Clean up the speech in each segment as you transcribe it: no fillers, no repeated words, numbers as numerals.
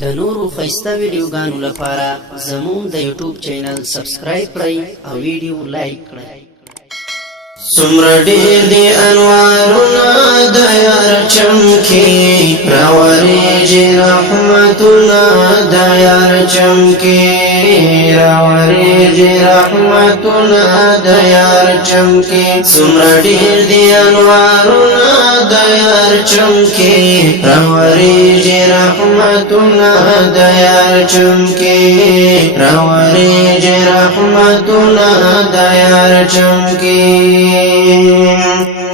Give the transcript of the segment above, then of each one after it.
د نورو خيسته ویډیوګانو لپاره زموږ د یوټیوب چینل سبسکرایب کړئ او ویډیو لایک کړئ. څومره ډېر دي انوارونه د یار چمکي راورېږي رحمتونه د یار چمکي راورېږي رحمتونه د یار چمکي څومره ډېر دي انوارونه د یار چمکي راورېږي رحمتونه د یار چمکي راورېږي رحمتونه د یار چمکي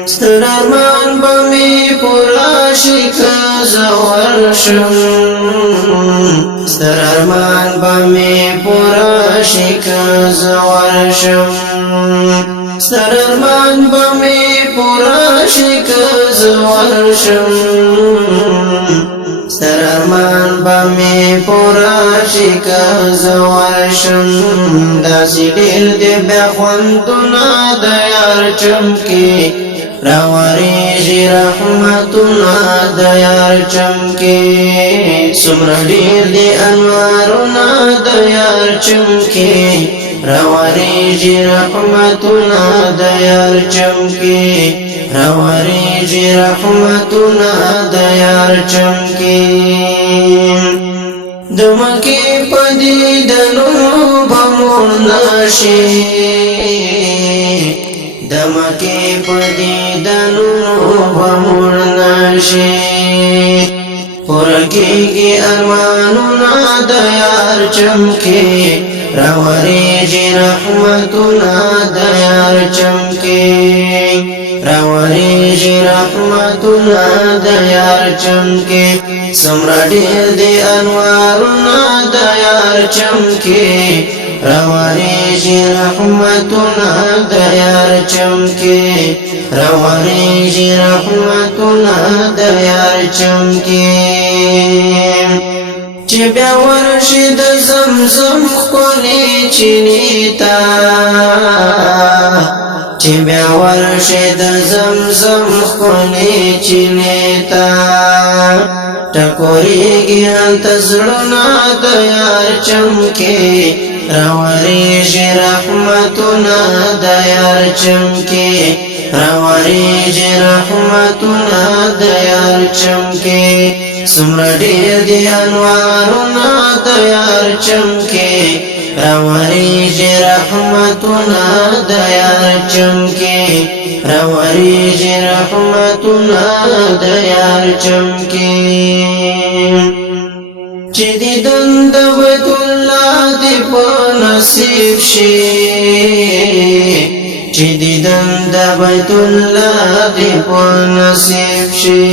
ستر ارمان به می پورا شي که زه ورشم ستر ارمان به می پورا شي که زه ورشم ستر ارمان به می پورا شي که زه ورشم ستر ارمان به می پورا شي که زه ورشم داسې ډېر دې بیا خوندونه د یار چمکي راورېږي رحمتونه د یار چمکي څومره ډېر دي انوارونه د یار چمکي راورېږي رحمتونه د یار چمکي راورېږي رحمتونه د یار چمکي د مکې په دیدنونو به مړ نشي د مکې په دیدنونو به مړ نشي پوره کېږي ارمانونه د یار چمکي راورېږي رحمتونه د یار چمکي راورېږي رحمتونه د یار چمکي څومره ډېر دي انوارونه د یار چمکي راورېږي رحمتونه د یار چمکي راورېږي رحمتونه د یار چمکي چې بیا ورشي د زمزم ښکلې چینې ته چې بیا ورشي د زمزم ښکلې چینې ته ټکورېږي هلته زړونه د یار چمکي راورېږي رحمتونه د یار چمکي راورېږي رحمتونه د یار چمکي څومره ډېر دي انوارونه د یار چمکي راورېږي رحمتونه د یار چمکي راورېږي رحمتونه د یار چمکي چې دیدن د بیت الله دې په نصیب شي چې دیدن د بیت الله دې په نصیب شي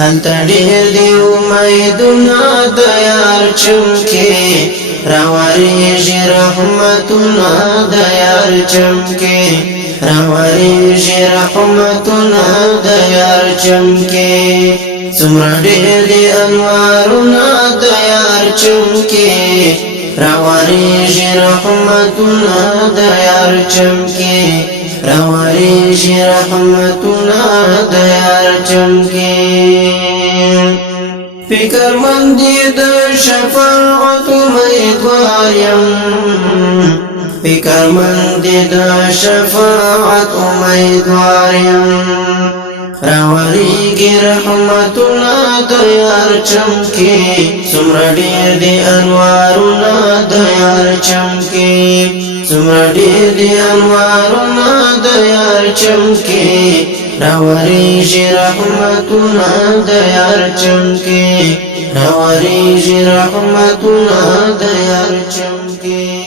هلته ډېر دي امیدونه د یار چمکي راورېږي رحمتونه د یار چمکي راورېږي رحمتونه د یار چمکي څومره ډېر دي انوارونه د یار چمکي راورېږي رحمتونه د یار چمکي راورېږي رحمتونه د یار چمکي فکر مندي د شفاعت امیدوار یم فکر مندي د شفاعت امیدوار یم راورېږي رحمتونه د یار چمکي څومره ډېر دي انوارونه د یار چمکي څومره ډېر دي انوارونه د یار چمکي راورېږي رحمتونه د یار چمکي راورېږي رحمتونه د یار چمکي